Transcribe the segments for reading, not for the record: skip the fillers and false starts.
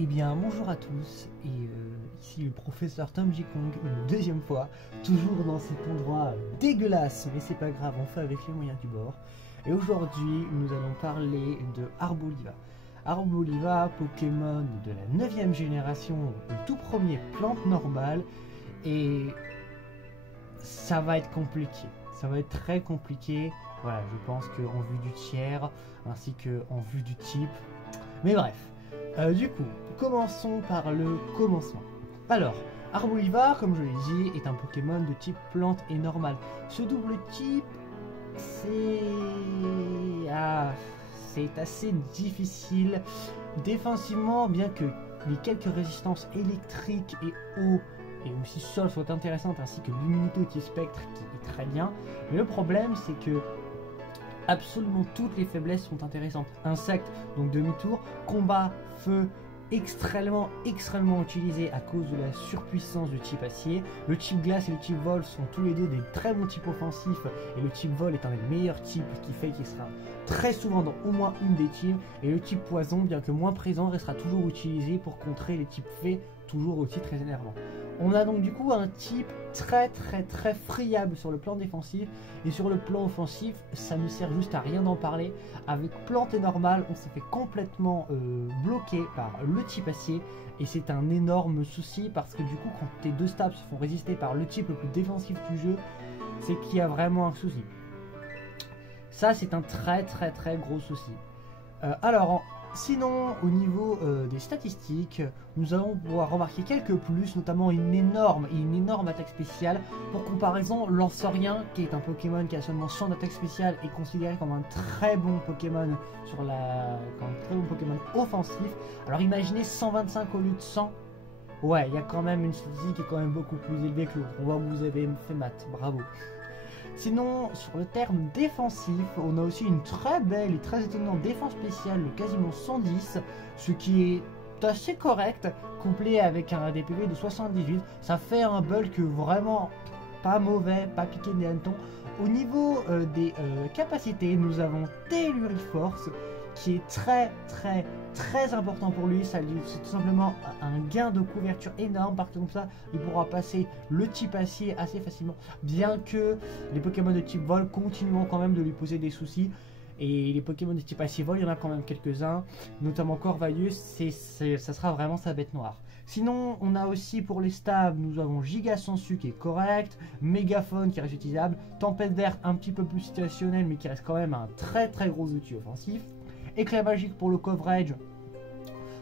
Eh bien, bonjour à tous, et ici le professeur Tom J. Kong, une deuxième fois, toujours dans cet endroit dégueulasse, mais c'est pas grave, on fait avec les moyens du bord. Et aujourd'hui, nous allons parler de Arboliva. Arboliva, Pokémon de la 9ème génération, le tout premier plante normale, et ça va être compliqué, ça va être très compliqué. Voilà, je pense qu'en vue du tiers, ainsi qu'en vue du type, mais bref. Du coup, commençons par le commencement. Alors, Arboliva, comme je l'ai dit, est un Pokémon de type plante et normal. Ce double type, c'est assez difficile. Défensivement, bien que les quelques résistances électriques et eau et aussi sol soient intéressantes, ainsi que l'immunité au type spectre qui est très bien. Mais le problème, c'est que absolument toutes les faiblesses sont intéressantes. Insectes, donc demi-tour, combat, feu, extrêmement utilisé à cause de la surpuissance du type acier. Le type glace et le type vol sont tous les deux des très bons types offensifs, et le type vol est un des meilleurs types qui fait qu'il sera très souvent dans au moins une des teams. Et le type poison, bien que moins présent, restera toujours utilisé pour contrer les types fées, toujours aussi très énervant. On a donc du coup un type très friable sur le plan défensif, et sur le plan offensif ça ne sert juste à rien d'en parler. Avec plante et normale, on s'est fait complètement bloquer par le type acier, et c'est un énorme souci parce que du coup quand tes deux stabs se font résister par le type le plus défensif du jeu, c'est qu'il y a vraiment un souci. Ça c'est un très gros souci. Sinon, au niveau des statistiques, nous allons pouvoir remarquer quelques plus, notamment une énorme attaque spéciale. Pour comparaison, Lancerien, qui est un Pokémon qui a seulement 100 d'attaque spéciale, est considéré comme un très bon Pokémon offensif. Alors imaginez 125 au lieu de 100. Ouais, il y a quand même une statistique qui est quand même beaucoup plus élevée que l'autre. On voit que vous avez fait maths, bravo. Sinon, sur le terme défensif, on a aussi une très belle et très étonnante défense spéciale de quasiment 110, ce qui est assez correct, couplé avec un DPV de 78. Ça fait un bulk vraiment pas mauvais, pas piqué des hannetons. Au niveau des capacités, nous avons Telluriforce, qui est très important pour lui. C'est tout simplement un gain de couverture énorme, parce que comme ça il pourra passer le type acier assez facilement, bien que les Pokémon de type vol continueront quand même de lui poser des soucis. Et les Pokémon de type acier vol, il y en a quand même quelques-uns, notamment Corvalus, ça sera vraiment sa bête noire. Sinon, on a aussi pour les stabs, nous avons Giga Sensu qui est correct, Mégaphone qui reste utilisable, Tempête Verte un petit peu plus situationnel mais qui reste quand même un très gros outil offensif. Éclat magique pour le coverage,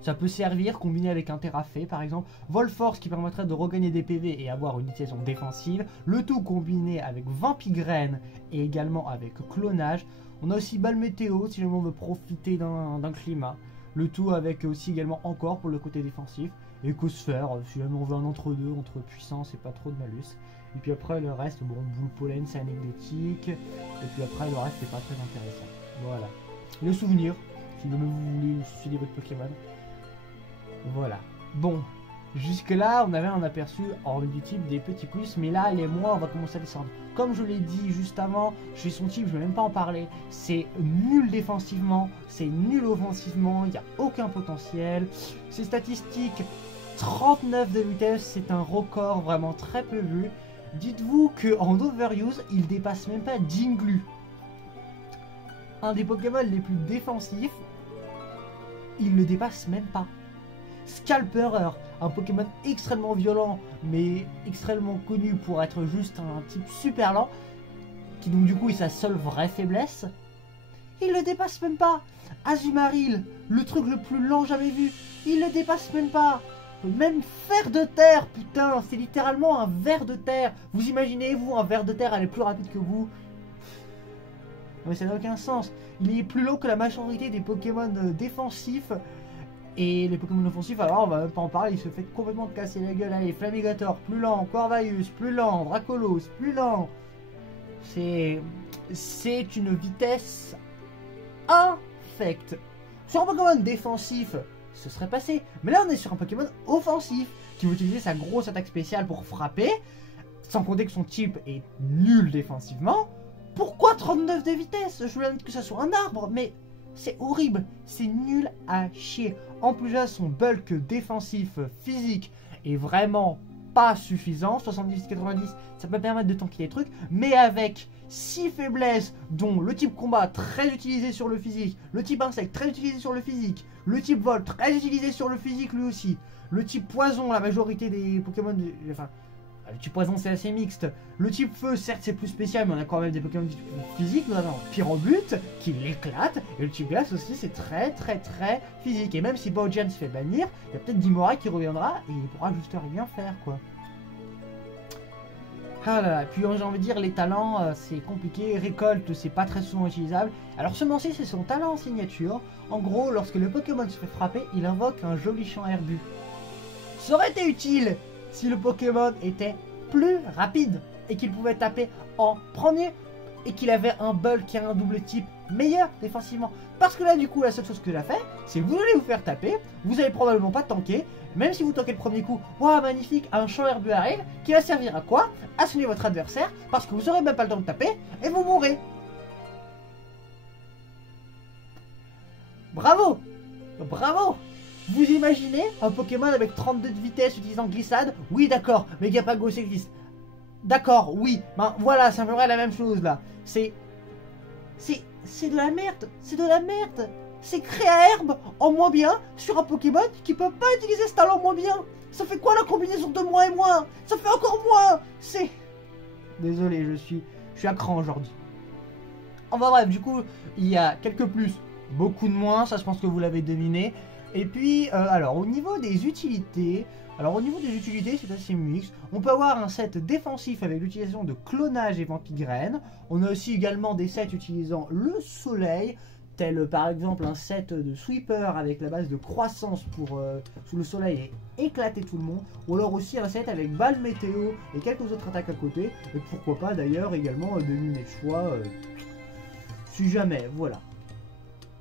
ça peut servir combiné avec un Terrafé par exemple. Vol Force qui permettrait de regagner des PV et avoir une utilisation défensive. Le tout combiné avec Vampigraine et également avec Clonage. On a aussi Balle Météo si jamais on veut profiter d'un climat. Le tout avec aussi également encore pour le côté défensif. Écosphère si jamais on veut un entre-deux, entre puissance et pas trop de malus. Et puis après le reste, bon, Boule Pollen c'est anecdotique. Et puis après le reste c'est pas très intéressant. Voilà. Le souvenir, si jamais vous voulez suicider votre Pokémon. Voilà. Bon, jusque là on avait un aperçu en du type des petits plus, mais là les mois on va commencer à descendre. Comme je l'ai dit juste avant, chez son type je ne vais même pas en parler. C'est nul défensivement, c'est nul offensivement, il n'y a aucun potentiel. Ses statistiques, 39 de vitesse, c'est un record vraiment très peu vu. Dites-vous qu'en overuse, il dépasse même pas Jinglu. Un des Pokémon les plus défensifs, il ne dépasse même pas. Scalperer, un Pokémon extrêmement violent, mais extrêmement connu pour être juste un type super lent, qui donc du coup est sa seule vraie faiblesse, il le dépasse même pas. Azumarill, le truc le plus lent jamais vu, il le dépasse même pas. Même Ver de Terre, putain, c'est littéralement un ver de terre. Vous imaginez, vous, un ver de terre aller plus rapide que vous? Mais ça n'a aucun sens. Il est plus lent que la majorité des Pokémon défensifs. Et les Pokémon offensifs, alors on va même pas en parler, il se fait complètement casser la gueule. Allez, Flamigator, plus lent, Corvalus, plus lent, Dracolos, plus lent. C'est une vitesse infecte. Sur un Pokémon défensif, ce serait passé. Mais là on est sur un Pokémon offensif qui va utiliser sa grosse attaque spéciale pour frapper, sans compter que son type est nul défensivement. Pourquoi 39 de vitesse? Je voulais que ça soit un arbre, mais C'est horrible, c'est nul à chier. En plus là, son bulk défensif physique est vraiment pas suffisant. 70-90, ça peut permettre de tanker les trucs, mais avec 6 faiblesses, dont le type combat très utilisé sur le physique, le type insecte très utilisé sur le physique, le type vol très utilisé sur le physique lui aussi, le type poison, la majorité des Pokémon, enfin, le type poison c'est assez mixte, le type feu certes c'est plus spécial, mais on a quand même des Pokémon physiques, notamment Pyrobut qui l'éclate, et le type glace aussi c'est très physique, et même si Baujan se fait bannir, il y a peut-être Dimora qui reviendra, et il pourra juste rien faire quoi. Ah là là, puis j'ai envie de dire, les talents, c'est compliqué, récolte, c'est pas très souvent utilisable. Alors semencier, c'est son talent en signature. En gros, lorsque le Pokémon se fait frapper, il invoque un joli chant herbu. Ça aurait été utile si le Pokémon était plus rapide et qu'il pouvait taper en premier et qu'il avait un bulk qui a un double type meilleur défensivement. Parce que là, du coup, la seule chose que j'ai fait, c'est que vous allez vous faire taper, vous allez probablement pas tanker. Même si vous tankez le premier coup, waouh magnifique, un champ herbu arrive, qui va servir à quoi? À soigner votre adversaire, parce que vous aurez même pas le temps de taper, et vous mourrez. Bravo! Bravo! Vous imaginez un Pokémon avec 32 de vitesse utilisant glissade? Oui d'accord, mais Megapagos existe. D'accord, oui, ben voilà, c'est à peu près la même chose là. C'est de la merde, c'est de la merde. C'est Créa-Herbe en moins bien sur un Pokémon qui peut pas utiliser ce talent moins bien. Ça fait quoi la combinaison de moins et moins? Ça fait encore moins. C'est... Désolé, je suis à cran aujourd'hui. Enfin bref, du coup, il y a quelques plus, beaucoup de moins, ça je pense que vous l'avez deviné. Et puis, alors au niveau des utilités, c'est assez mixte. On peut avoir un set défensif avec l'utilisation de clonage et vampigraine. On a aussi également des sets utilisant le soleil, tel par exemple un set de sweeper avec la base de croissance pour sous le soleil et éclater tout le monde, ou alors aussi un set avec balle météo et quelques autres attaques à côté, et pourquoi pas d'ailleurs également de mes choix, si jamais, voilà.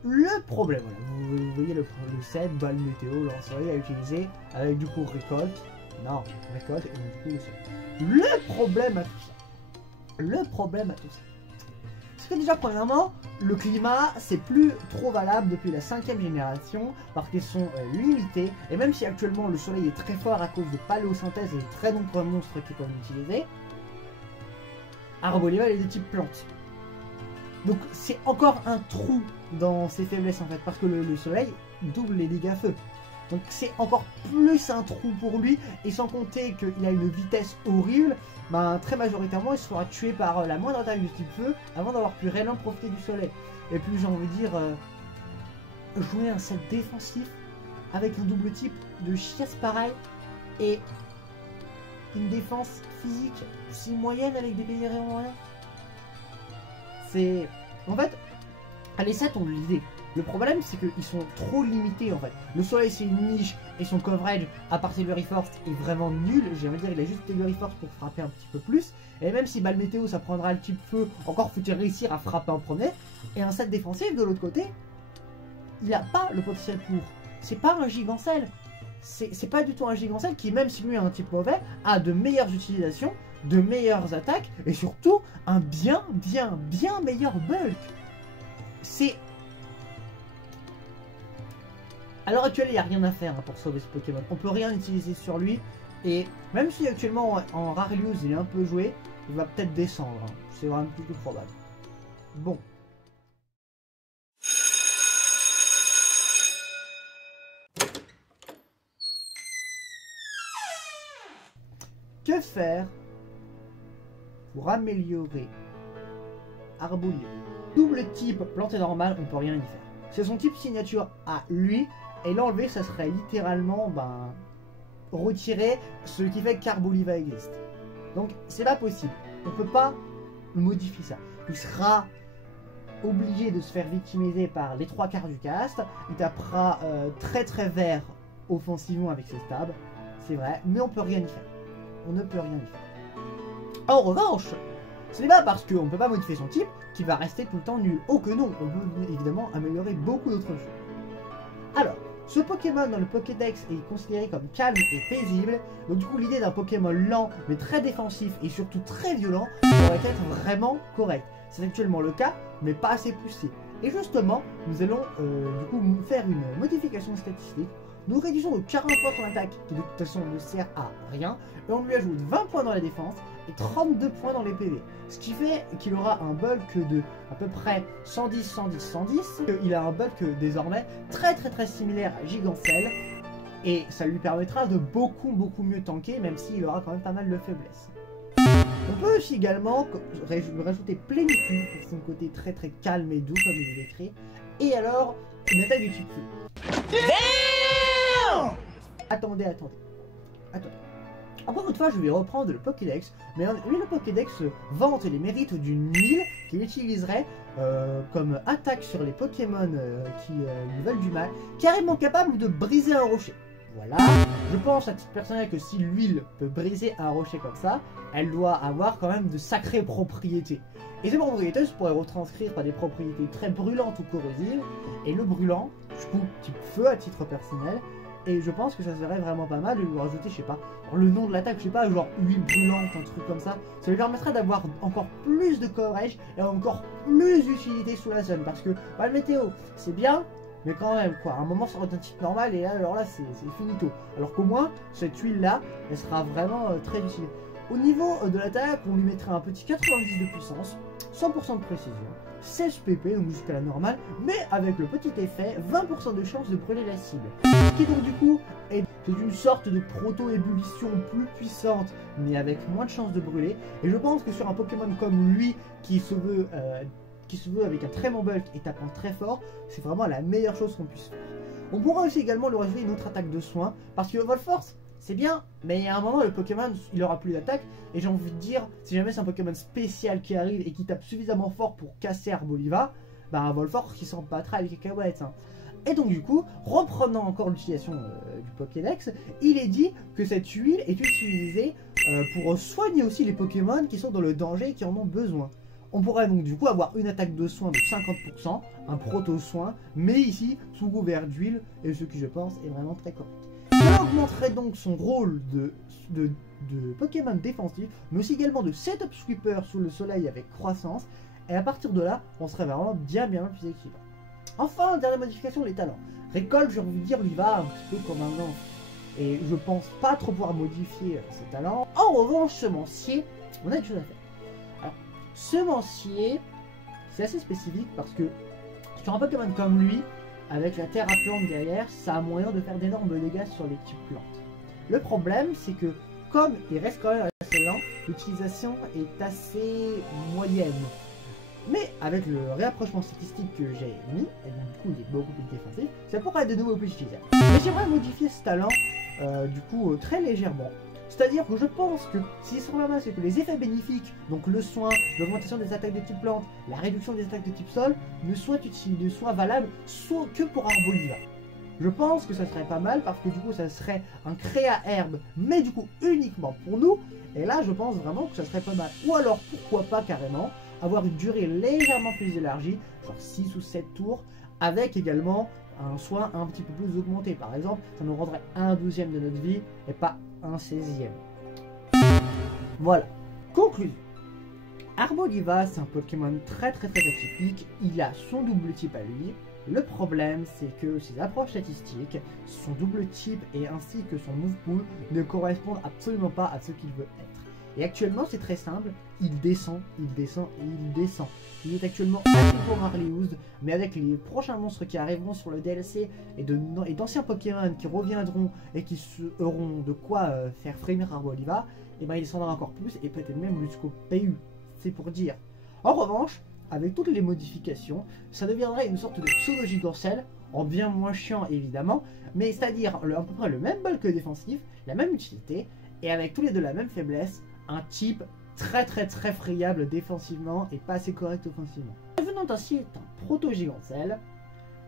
Le problème, voilà, vous voyez le set, balle météo, lance-soleil à utiliser avec du coup récolte, et du coup le problème à tout ça, c'est que déjà premièrement, le climat c'est plus trop valable depuis la 5e génération parce qu'ils sont limités, et même si actuellement le soleil est très fort à cause de paléosynthèse et de très nombreux monstres qui peuvent l'utiliser, Arboliva est de type plante. Donc c'est encore un trou dans ses faiblesses en fait, parce que le soleil double les dégâts feu. Donc c'est encore plus un trou pour lui, et sans compter qu'il a une vitesse horrible, ben, très majoritairement il sera tué par la moindre attaque du type feu avant d'avoir pu réellement profiter du soleil. Et puis j'ai envie de dire, jouer un set défensif avec un double type de chiasse pareil et une défense physique si moyenne avec des PV moyens. C'est... En fait, les sets ont de l'idée. Le problème, c'est qu'ils sont trop limités en fait. Le soleil, c'est une niche et son coverage, à part Telluride Force, est vraiment nul. J'ai envie de dire, il a juste Telluride Force pour frapper un petit peu plus. Et même si balle météo, ça prendra le type feu, encore faut-il réussir à frapper en premier. Et un set défensif, de l'autre côté, il n'a pas le potentiel pour. C'est pas un gigancelle. C'est pas du tout un gigancelle qui, même si lui a un type mauvais, a de meilleures utilisations, de meilleures attaques, et surtout, un bien meilleur bulk. C'est... À l'heure actuelle, il n'y a rien à faire pour sauver ce Pokémon. On peut rien utiliser sur lui. Et même si actuellement en rare use il est un peu joué, il va peut-être descendre. Hein. C'est vraiment plutôt probable. Bon. Que faire pour améliorer Arboliva? Double type planté normal, on peut rien y faire. C'est son type signature à lui. Et l'enlever, ça serait littéralement retirer ce qui fait qu'Arboliva existe. Donc c'est pas possible. On peut pas modifier ça. Il sera obligé de se faire victimiser par les 3/4 du cast. Il tapera très vert offensivement avec ses stabs. C'est vrai, mais on peut rien y faire. On ne peut rien y faire. En revanche, ce n'est pas parce qu'on ne peut pas modifier son type qu'il va rester tout le temps nul. Oh que non, on peut évidemment améliorer beaucoup d'autres choses. Alors, ce Pokémon dans le Pokédex est considéré comme calme et paisible, donc du coup l'idée d'un Pokémon lent mais très défensif et surtout très violent pourrait être vraiment correcte. C'est actuellement le cas, mais pas assez poussé. Et justement, nous allons du coup faire une modification statistique. Nous réduisons de 40 points son attaque, qui de toute façon ne sert à rien, et on lui ajoute 20 points dans la défense et 32 points dans les PV. Ce qui fait qu'il aura un bulk de à peu près 110, 110, 110. Il a un bulk désormais très similaire à Gigancel, et ça lui permettra de beaucoup mieux tanker, même s'il aura quand même pas mal de faiblesses. On peut aussi également rajouter Plénitude pour son côté très calme et doux, comme il est décrit, et alors une attaque du type feu. Attendez. Encore une fois, je vais reprendre le Pokédex, mais lui, le Pokédex vante les mérites d'une huile qu'il utiliserait comme attaque sur les Pokémon qui lui veulent du mal, carrément capable de briser un rocher. Voilà, je pense à titre personnel que si l'huile peut briser un rocher comme ça, elle doit avoir quand même de sacrées propriétés. Et ces propriétés se pourraient retranscrire par des propriétés très brûlantes ou corrosives, et le brûlant, du coup, type feu à titre personnel. Et je pense que ça serait vraiment pas mal de lui rajouter, je sais pas, le nom de l'attaque, je sais pas, genre huile brûlante, un truc comme ça. Ça lui permettra d'avoir encore plus de coverage et encore plus d'utilité sous la zone. Parce que bah, le météo, c'est bien, mais quand même, quoi. À un moment, ça va être un type normal et là, alors là, c'est finito. Alors qu'au moins, cette huile-là, elle sera vraiment très utile. Au niveau de l'attaque, on lui mettrait un petit 90 de puissance, 100% de précision, 16 pp, donc jusqu'à la normale, mais avec le petit effet, 20% de chance de brûler la cible. Ce qui donc du coup est une sorte de proto-ébullition plus puissante, mais avec moins de chances de brûler. Et je pense que sur un Pokémon comme lui, qui se veut avec un très bon bulk et tapant très fort, c'est vraiment la meilleure chose qu'on puisse faire. On pourra aussi également lui rajouter une autre attaque de soin, parce que Vol Force, c'est bien, mais à un moment le Pokémon il aura plus d'attaque, et j'ai envie de dire, si jamais c'est un Pokémon spécial qui arrive et qui tape suffisamment fort pour casser Arboliva, bah un Volforce qui s'en battra avec les cacahuètes. Hein. Et donc du coup, reprenant encore l'utilisation du Pokédex, il est dit que cette huile est utilisée pour soigner aussi les Pokémon qui sont dans le danger et qui en ont besoin. On pourrait donc du coup avoir une attaque de soin de 50%, un proto-soin, mais ici sous couvert d'huile, et ce qui je pense est vraiment très correct. Ça augmenterait donc son rôle de Pokémon défensif, mais aussi également de setup sweeper sous le soleil avec croissance, et à partir de là, on serait vraiment bien plus équilibré. Enfin, dernière modification, les talents. Récolte, j'ai envie de dire, lui va un petit peu comme un enfant, et je pense pas trop pouvoir modifier ses talents. En revanche, semencier, on a des choses à faire. Alors, semencier, c'est assez spécifique parce que sur un Pokémon comme lui, avec la terre à plantes derrière, ça a moyen de faire d'énormes dégâts sur les types plantes. Le problème, c'est que comme il reste quand même assez lent, l'utilisation est assez moyenne. Mais avec le réapprochement statistique que j'ai mis, et donc du coup il est beaucoup plus défensif, ça pourrait être de nouveau plus utilisable. Mais j'aimerais modifier ce talent, du coup très légèrement. C'est-à-dire que je pense que s'ils sont là-bas, c'est que les effets bénéfiques, donc le soin, l'augmentation des attaques de type plante, la réduction des attaques de type sol, ne soient valables que pour Arboliva. Je pense que ça serait pas mal parce que du coup ça serait un créa herbe, mais du coup uniquement pour nous. Et là je pense vraiment que ça serait pas mal. Ou alors pourquoi pas carrément avoir une durée légèrement plus élargie, genre 6 ou 7 tours, avec également un soin un petit peu plus augmenté. Par exemple, ça nous rendrait 1/12e de notre vie et pas 1/16e. Voilà. Conclusion. Arboliva, c'est un Pokémon très atypique. Il a son double type à lui. Le problème, c'est que ses approches statistiques, son double type et ainsi que son move pool ne correspondent absolument pas à ce qu'il veut être. Et actuellement, c'est très simple, il descend. Il est actuellement assez pour rarely used, mais avec les prochains monstres qui arriveront sur le DLC et d'anciens Pokémon qui reviendront et qui auront de quoi faire frémir Arboliva, et ben il descendra encore plus et peut-être même jusqu'au PU. C'est pour dire. En revanche, avec toutes les modifications, ça deviendrait une sorte de pseudo-Gigancel, en bien moins chiant évidemment, mais c'est-à-dire à peu près le même bulk défensif, la même utilité, et avec tous les deux la même faiblesse, un type très friable défensivement et pas assez correct offensivement. Devenant ainsi un proto-Gigancel,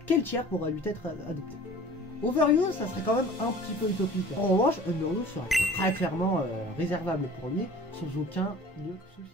quel tiers pourrait lui être adopté? Overuse, ça serait quand même un petit peu utopique. En revanche, Underuse sera très clairement réservable pour lui, sans aucun souci.